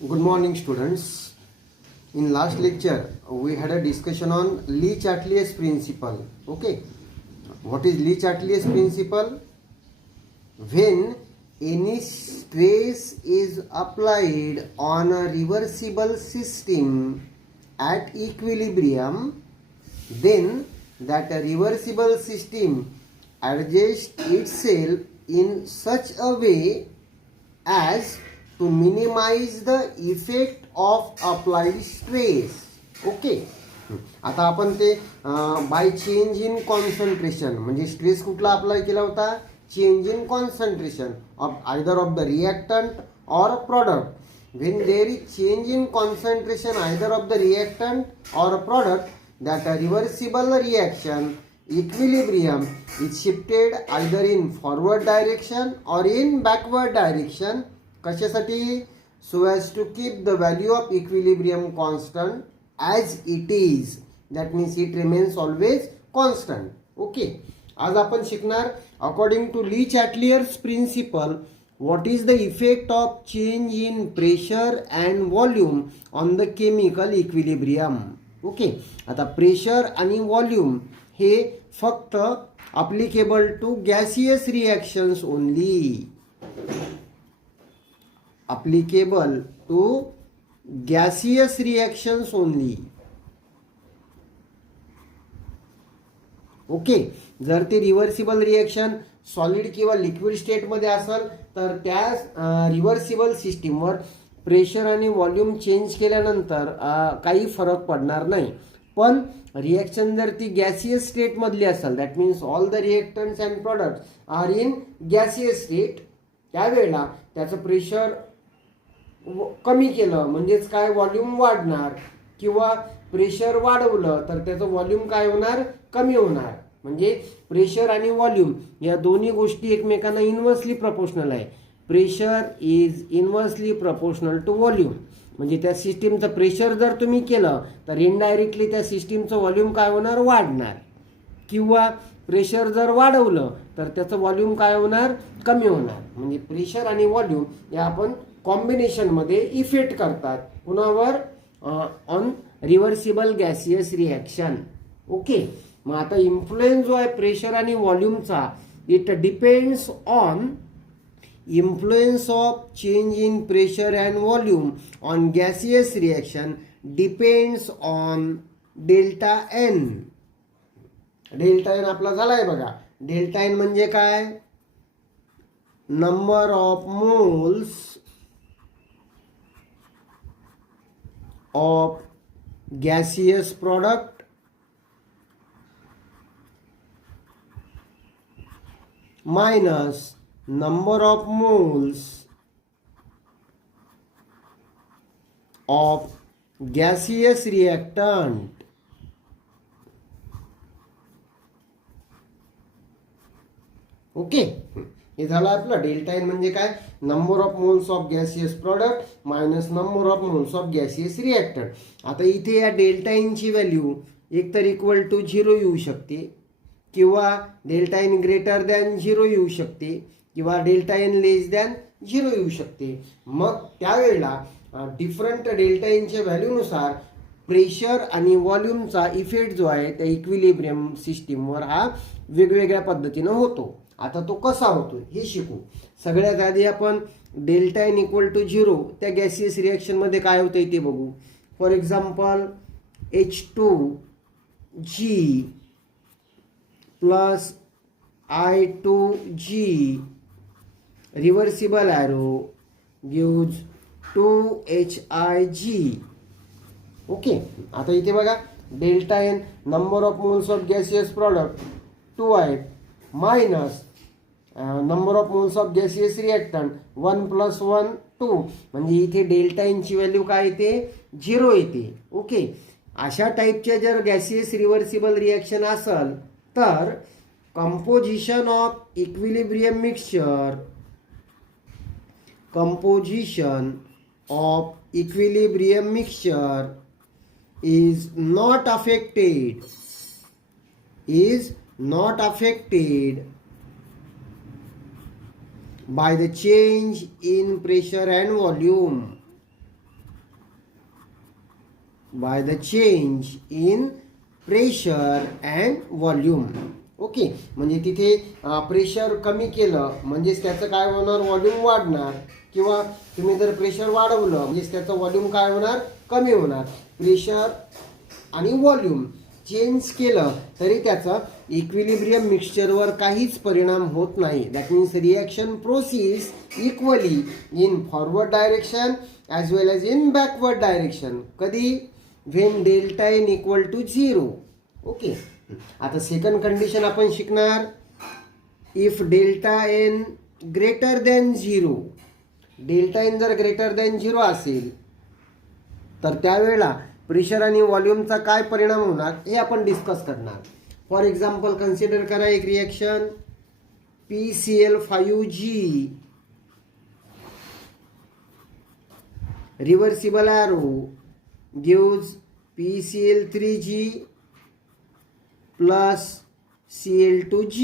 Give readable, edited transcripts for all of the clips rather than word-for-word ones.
Good morning, students. In last lecture, we had a discussion on Le Chatelier's principle. Okay, what is Le Chatelier's principle? When any stress is applied on a reversible system at equilibrium, then that reversible system adjusts itself in such a way as to minimize the effect of applied stress. Okay, आता आपण ते by change in concentration म्हणजे stress कुठला apply केला होता? Change in concentration of either of the reactant और product. when there is change in concentration either of the reactant or product, that a reversible reaction equilibrium is shifted either in forward direction or in backward direction. कशासाठी? so as to keep the value of equilibrium constant as it is. that means it remains always constant. okay, आज आपण शिकणार according to Le Chatelier's principle what is the effect of change in pressure and volume on the chemical equilibrium. Okay, आता pressure आणि volume हे फक्त applicable to gaseous reactions only. Applicable to gaseous reactions only. Okay, जर ते reversible reaction solid किंवा liquid स्टेटमध्ये असेल तर त्या रिव्हर्सिबल सिस्टीमवर प्रेशर आणि व्हॉल्यूम चेंज केल्यानंतर काही फरक पडणार नाही. पण रिॲक्शन जर ती गॅसियस स्टेटमधली असेल, that means all the reactants and products are in gaseous state, त्यावेळेला त्याचं प्रेशर कमी केलं म्हणजेच काय, व्हॉल्यूम वाढणार, किंवा प्रेशर वाढवलं तर त्याचं व्हॉल्यूम काय होणार, कमी होणार. म्हणजे प्रेशर आणि व्हॉल्यूम या दोन्ही गोष्टी एकमेकांना इन्व्हर्सली प्रपोर्शनल आहे. Pressure is inversely proportional to volume. म्हणजे त्या सिस्टीमचं प्रेशर जर तुम्ही केलं तर इनडायरेक्टली त्या सिस्टीमचं व्हॉल्यूम काय होणार, वाढणार, किंवा प्रेशर जर वाढवलं तर त्याचं व्हॉल्यूम काय होणार, कमी होणार. म्हणजे प्रेशर आणि व्हॉल्यूम या आपण कॉम्बिनेशनमध्ये इफेक्ट करतात कुणावर, on reversible gaseous reaction. Okay, मग आता इन्फ्लुएन्स जो आहे प्रेशर आणि व्हॉल्यूमचा, it depends on influence of change in pressure and volume on gaseous reaction depends on delta n. Delta n आपला झालाय बघा. डेल्टा एन म्हणजे काय, number of moles of gaseous product minus number of moles of gaseous reactant. Okay, हे झालं आपलं delta n म्हणजे काय, number of moles of gaseous product minus number of moles of gaseous reactant. आता इथे या डेल्टा एनची व्हॅल्यू एकतर इक्वल टू 0 येऊ शकते, किंवा डेल्टा एन ग्रेटर दॅन 0 येऊ शकते, किंवा डेल्टा एन लेस दॅन 0 येऊ शकते. मग त्यावेळेला डिफरंट डेल्टा एनच्या व्हॅल्यूनुसार प्रेशर आणि व्हॉल्यूमचा इफेक्ट जो आहे त्या इक्विलिब्रियम सिस्टीमवर हा वेगवेगळ्या पद्धतीनं होतो. आता तो कसा होतो हे शिकू. सगळ्यात आधी आपण डेल्टा एन इक्वल टू 0 त्या गॅसियस रिॲक्शनमध्ये काय होतं ते बघू. For example H2G plus I2G reversible arrow gives 2HIG. Okay, आता इथे बघा delta n number of moles of gaseous product 2 आहेत, minus number of moles of gaseous reactant 1 + 1 2. म्हणजे इथे डेल्टा एनची व्हॅल्यू काय येते, 0 येते. ओके, अशा टाईपच्या जर गॅसियस रिव्हर्सिबल रिॲक्शन असेल तर composition of equilibrium mixture is not affected by the change in pressure and volume. by the change in pressure and volume. Okay, म्हणजे तिथे प्रेशर कमी केलं म्हणजेच त्याचं काय होणार, व्हॉल्यूम वाढणार, किंवा तुम्ही जर प्रेशर वाढवलं म्हणजेच त्याचं व्हॉल्यूम काय होणार, कमी होणार. प्रेशर आणि व्हॉल्यूम चेंज केलं तरी त्याचा इक्विलिब्रियम मिक्सचरवर काहीच परिणाम होत नाही. That means reaction proceeds equally in forward direction as well as in backward direction. कधी, when delta N equal to 0. Okay, आता सेकंड कंडिशन आपण शिकणार. If delta N greater than 0, delta N जर ग्रेटर दॅन 0 असेल तर त्यावेळेला pressure आणि व्हॉल्यूमचा काय परिणाम होणार हे आपण डिस्कस करणार. फॉर एक्झाम्पल कन्सिडर करा एक reaction PCl5G, reversible arrow gives PCl3G plus Cl2G.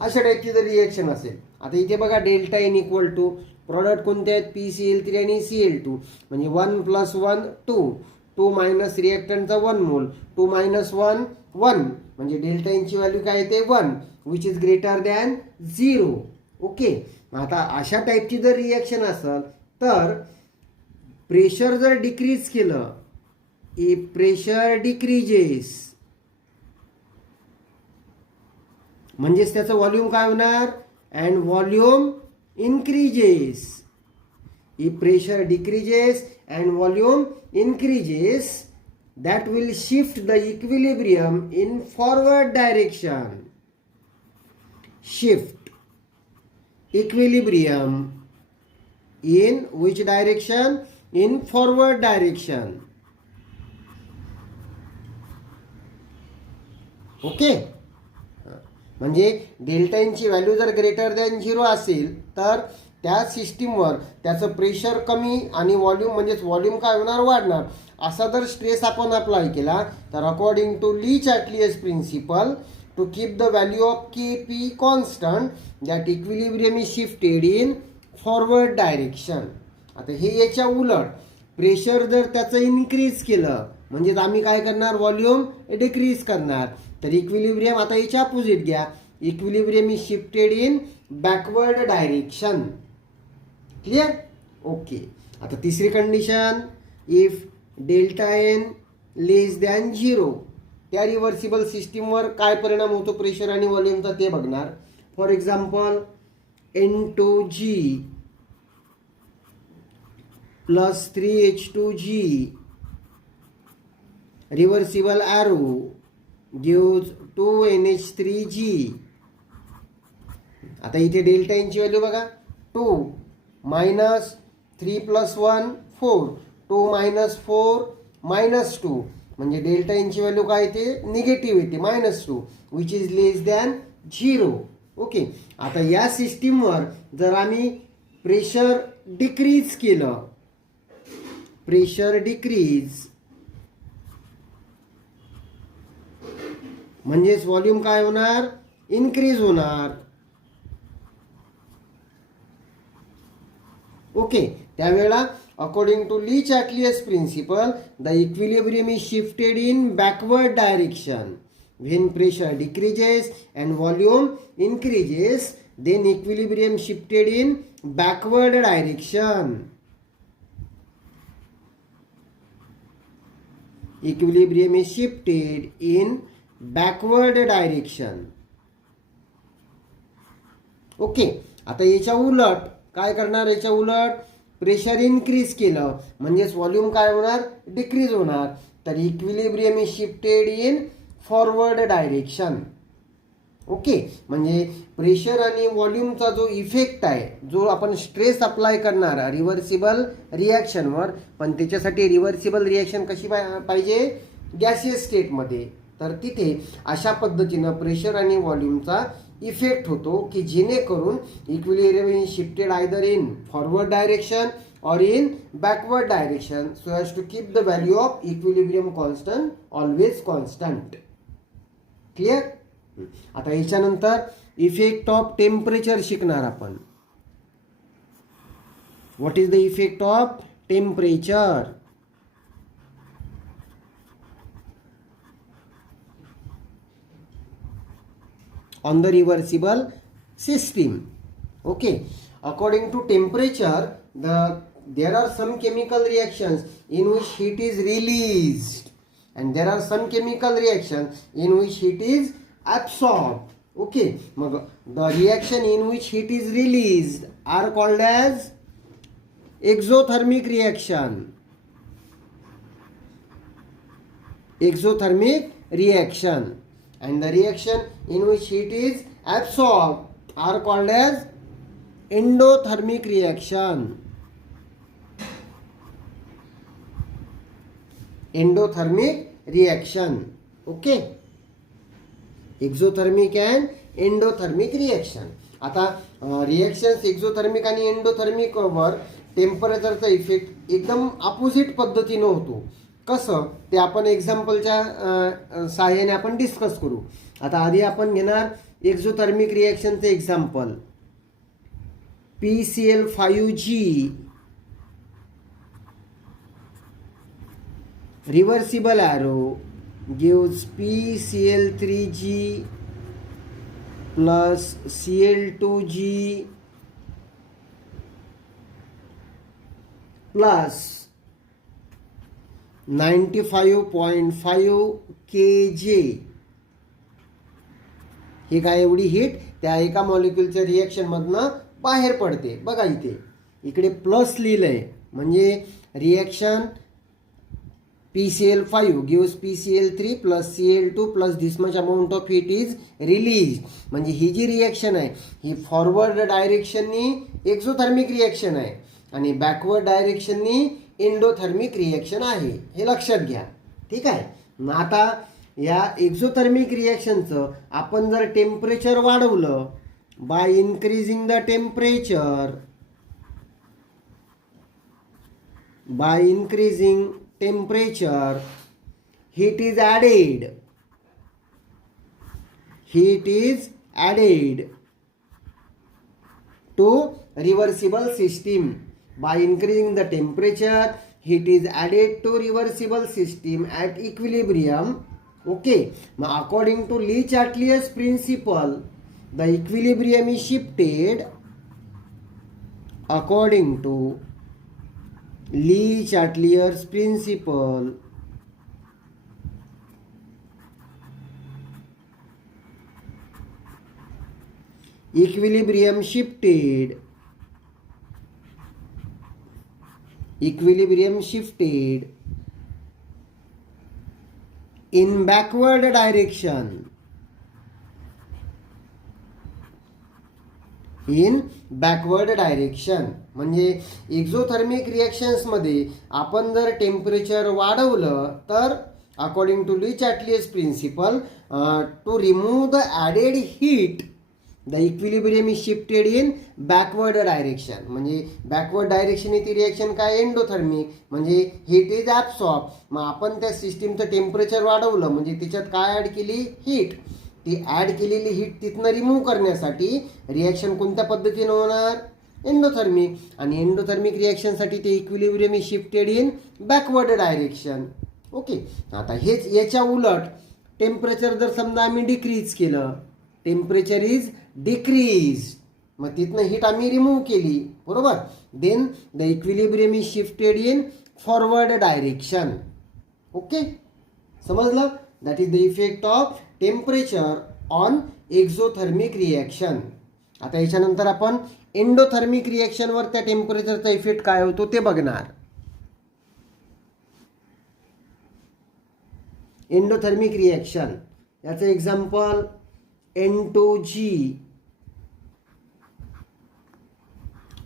अशा टाईपची जर रिएक्शन असेल, आता इथे बघा delta N equal to product कोणते आहेत, PCl3 आणि Cl2, म्हणजे 1 + 1 2, 2 मायनस रिएक्टंटचा 1 मोल, 2 - 1 1, म्हणजे डेल्टा एनची व्हॅल्यू काय येते 1, which is greater than 0. Okay, आता अशा टाईपची जर रिएक्शन असेल तर प्रेशर जर डिक्रीज केलं, इफ प्रेशर डिक्रीजेस म्हणजेच त्याचं व्हॉल्यूम काय होणार, and volume increases. If pressure decreases and volume increases, that will shift the equilibrium in forward direction. Shift equilibrium in which direction? In forward direction. Okay, म्हणजे delta एनची value जर greater than 0 असेल तर त्या सिस्टीमवर त्याचं प्रेशर कमी आणि व्हॉल्यूम म्हणजेच व्हॉल्यूम काय होणार, वाढणार. असा जर स्ट्रेस आपण अप्लाय केला तर according to Le Chatelier principle, to keep the value of Kp constant, that equilibrium is shifted in forward direction. आता हे याच्या उलट प्रेशर जर त्याचं इन्क्रीज केलं म्हणजेच आम्ही काय करणार, व्हॉल्यूम डिक्रीज करणार. तर इक्विलिब्रियम आता याच्या अपोजिट घ्या, equilibrium is shifted in backward direction. Clear? Okay, आता तिसरी condition, if delta n less than 0, त्या रिव्हर्सिबल सिस्टीमवर काय परिणाम होतो प्रेशर आणि व्हॉल्यूमचा ते बघणार. For example N2G plus 3H2G reversible arrow gives 2NH3G. आता इथे डेल्टा एनची व्हॅल्यू बघा, 2 मायनस 3 + 1 4, 2 - 4 -2, म्हणजे डेल्टा एनची व्हॅल्यू काय येते, निगेटिव्ह येते -2, which is less than 0. Okay, आता या सिस्टीमवर जर आम्ही प्रेशर डिक्रीज केलं, प्रेशर डिक्रीज म्हणजेच व्हॉल्यूम काय होणार, इन्क्रीज होणार. ओके, त्यावेळेला according to Le Chatelier principle, the equilibrium is shifted in backward direction. When pressure decreases and volume increases, then equilibrium shifted in backward direction. Equilibrium is shifted in backward direction. Okay, आता याच्या उलट काय करणार, याच्या उलट pressure increase केलं म्हणजेच volume काय होणार, डिक्रीज होणार. तर equilibrium is shifted in forward direction. Okay, म्हणजे प्रेशर आणि व्हॉल्यूमचा जो इफेक्ट आहे, जो आपण स्ट्रेस अप्लाय करणार रिव्हर्सिबल रिॲक्शनवर, पण त्याच्यासाठी रिव्हर्सिबल रिॲक्शन कशी पाहिजे, गॅसियस स्टेटमध्ये. तर तिथे अशा पद्धतीनं प्रेशर आणि व्हॉल्यूमचा इफेक्ट होतो की जेणेकरून equilibrium is shifted either in forward direction or in backward direction so as to keep the value of equilibrium constant always constant. Clear? आता याच्यानंतर इफेक्ट ऑफ टेम्परेचर शिकणार आपण. What is the effect of temperature? on the reversible system. Okay, according to temperature, there are some chemical reactions in which heat is released, and there are some chemical reactions in which heat is absorbed. Okay, the reaction in which heat is released are called as exothermic reaction. Exothermic reaction. And the reaction in which heat is absorbed are called as endothermic reaction. Endothermic reaction. Okay. Exothermic and endothermic reaction. आता reactions exothermic आणि endothermic वर टेम्परेचरचा effect एकदम opposite पद्धतीनं होतो. कसं ते आपण एक्झाम्पलच्या सहाय्याने आपण डिस्कस करू. आता आधी आपण घेणार एक्झोथर्मिक रिएक्शनचे example. PCl5G reversible arrow gives PCl3G plus Cl2G plus 95.5 kJ. ही काय एवढी हीट त्या एका मॉलिक्युलच्या रिएक्शन मधनं बाहेर पडते. बघा इकडे प्लस लिहिलंय म्हणजे reaction PCl5 gives PCl3 plus Cl2 plus this much amount of heat is released. म्हणजे ही जी रिएक्शन आहे ही फॉरवर्ड डायरेक्शननी एक्झोथर्मिक रिएक्शन आहे आणि बॅकवर्ड डायरेक्शननी एंडोथर्मिक रिएक्शन आहे. हे लक्षात घ्या. ठीक आहे. आता या एक्झोथर्मिक रिएक्शनचं आपण जर टेम्परेचर वाढवलं by increasing the temperature, by increasing temperature, heat is added. Heat is added to reversible system. By increasing the temperature, heat is added to reversible system at equilibrium. Okay. Now, according to Le-Chatelier's principle, the equilibrium is shifted. According to Le-Chatelier's principle, equilibrium shifted. Equilibrium shifted in backward direction. In backward direction. म्हणजे exothermic रिएक्शन्समध्ये आपण जर temperature वाढवलं तर according to Le-Chatelier's principle to remove the added heat the equilibrium is shifted in backward direction. म्हणजे backward direction ती reaction काय endothermic म्हणजे हीट इज ॲब्सॉर्ब. मग आपण त्या सिस्टीमचं टेम्परेचर वाढवलं म्हणजे त्याच्यात काय ॲड केली हीट. ती ॲड केलेली हीट तिथनं रिमूव्ह करण्यासाठी रिॲक्शन कोणत्या पद्धतीनं होणार एंडोथर्मिक. आणि एंडोथर्मिक रिॲक्शनसाठी ते equilibrium is shifted in backward direction. Okay. आता हेच याच्या उलट टेम्परेचर जर समजा आम्ही डिक्रीज केलं, टेम्परेचर इज डिक्रीज, मग तिथनं हीट आम्ही रिमूव्ह केली बरोबर. Then the equilibrium is shifted in forward direction. Okay समजलं. That is the effect of temperature on exothermic reaction. आता याच्यानंतर आपण एंडोथर्मिक रिएक्शनवर त्या टेम्परेचरचा इफेक्ट काय होतो ते बघणार. एंडोथर्मिक रिएक्शन याचं example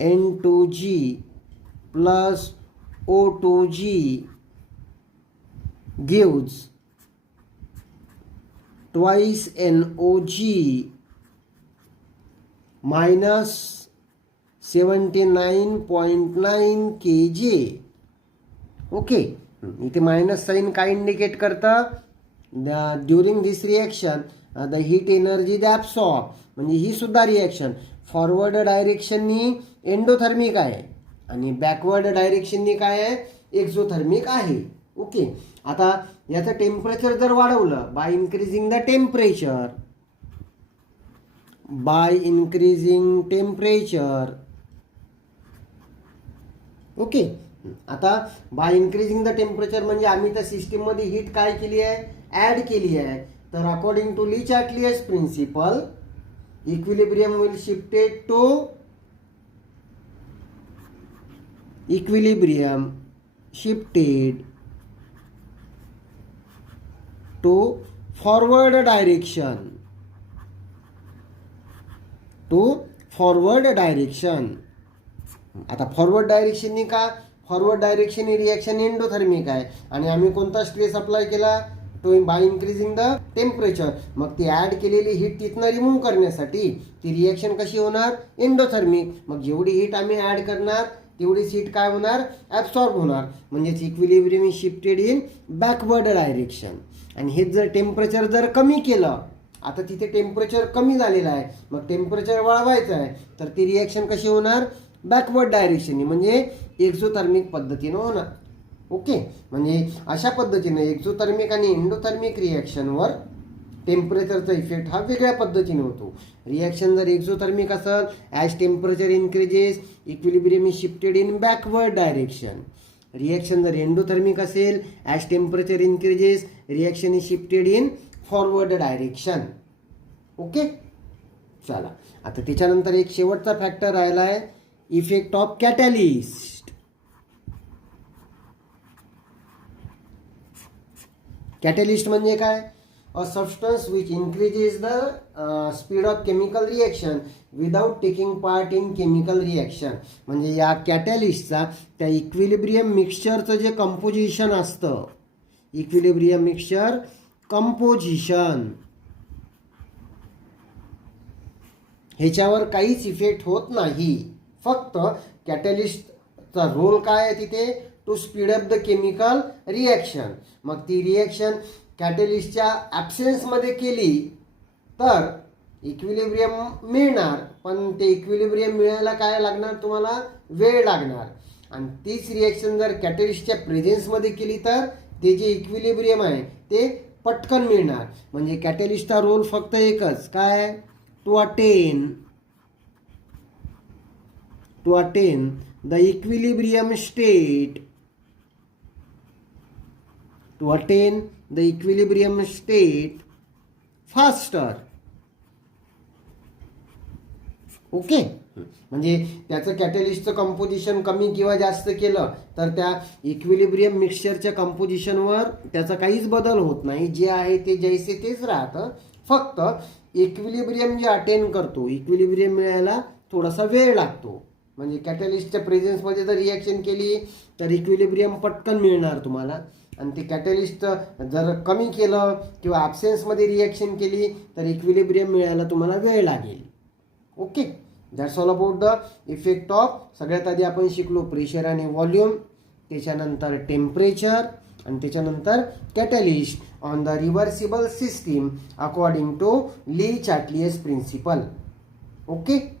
N2G plus O2G gives twice NOG minus 79.9 kJ. Okay. इथे मायनस साइन काय इंडिकेट करतं during this reaction the heat energy is absorb. म्हणजे ही सुद्धा रिएक्शन फॉरवर्ड डायरेक्शननी एंडोथर्मिक आहे आणि बॅकवर्ड डायरेक्शननी काय आहे एक्झोथर्मिक आहे. ओके. आता याचं टेम्परेचर जर वाढवलं by increasing the temperature by increasing temperature. Okay, आता बाय इन्क्रीजिंग द टेम्परेचर म्हणजे आम्ही त्या सिस्टीम मध्ये हीट काय केली आहे, ऍड केली आहे. तर according to Le Chatelier principle equilibrium will shifted to forward direction. आता फॉरवर्ड डायरेक्शननी का, फॉरवर्ड डायरेक्शन ही रिॲक्शन एंडोथर्मिक आहे आणि आम्ही कोणता स्ट्रेस अप्लाय केला, तो बाय इन्क्रीजिंग द टेम्परेचर. मग ती ऍड केलेली हीट तिथनं रिमूव्ह करण्यासाठी ती रिॲक्शन कशी होणार, एंडोथर्मिक. मग जेवढी हीट आम्ही ऍड करणार तेवढीच हीट काय होणार, ॲब्सॉर्ब होणार. म्हणजेच equilibrium is shifted in backward direction. आणि हे जर टेम्परेचर जर कमी केलं, आता तिथे टेम्परेचर कमी झालेलं आहे, मग टेम्परेचर वाढवायचं आहे, तर ती रिॲक्शन कशी होणार, बॅकवर्ड डायरेक्शननी म्हणजे एक्झोथर्मिक पद्धतीनं होणार. ओके, म्हणजे अशा पद्धतीने एक्झोथर्मिक आणि एंडोथर्मिक रिॲक्शनवर टेम्परेचरचा इफेक्ट हा वेगळ्या पद्धतीने होतो. रिॲक्शन जर एक्झोथर्मिक असेल, as temperature increases equilibrium is shifted in backward direction. Reaction जर एंडोथर्मिक असेल, as temperature increases reaction is shifted in forward direction. Okay, चला आता त्याच्यानंतर एक शेवटचा फॅक्टर राहिला आहे, इफेक्ट ऑफ कॅटॅलिस्ट. कॅटॅलिस्ट म्हणजे काय, अ substance which increases the speed of chemical reaction without taking part in chemical reaction. म्हणजे या कॅटॅलिस्टचा त्या इक्विलिब्रियम मिक्सचरचं जे कंपोजिशन असतं, इक्विलिब्रियम मिक्सचर कंपोजिशन, ह्याच्यावर काहीच इफेक्ट होत नाही. फक्त कॅटॅलिस्टचा रोल काय आहे तिथे, to speed up the chemical reaction. मग ती रिॲक्शन कॅटॅलिस्टच्या ॲब्सेन्समध्ये केली तर इक्विलिब्रियम मिळणार, पण ते इक्विलिब्रियम मिळायला काय लागणार, तुम्हाला वेळ लागणार. आणि तीच रिॲक्शन जर कॅटॅलिस्टच्या प्रेझेन्समध्ये केली तर ते जे इक्विलिब्रियम आहे ते पटकन मिळणार. म्हणजे कॅटॅलिस्टचा रोल फक्त एकच, काय, to attain the equilibrium state, faster. Okay, म्हणजे त्याचं कॅटॅलिस्टचं कंपोजिशन कमी किंवा जास्त केलं तर त्या इक्विलिब्रियम मिक्सचरच्या कंपोजिशनवर त्याचा काहीच बदल होत नाही, जे आहे ते जैसे तेच राहतं. फक्त इक्विलिब्रियम जे अटेन करतो, इक्विलिब्रियम मिळायला थोडासा वेळ लागतो. म्हणजे कॅटॅलिस्टच्या प्रेझेन्समध्ये जर रिॲक्शन केली तर इक्विलिब्रियम पटकन मिळणार तुम्हाला, आणि ते कॅटॅलिस्ट जर कमी केलं किंवा ॲब्सेन्समध्ये रिॲक्शन केली तर इक्विलिब्रियम मिळायला तुम्हाला वेळ लागेल. Okay, that's all about the effect of. सगळ्यात आधी आपण शिकलो प्रेशर आणि व्हॉल्यूम, त्याच्यानंतर टेम्परेचर आणि त्याच्यानंतर catalyst on the reversible system according to Le Chatelier principle. Okay.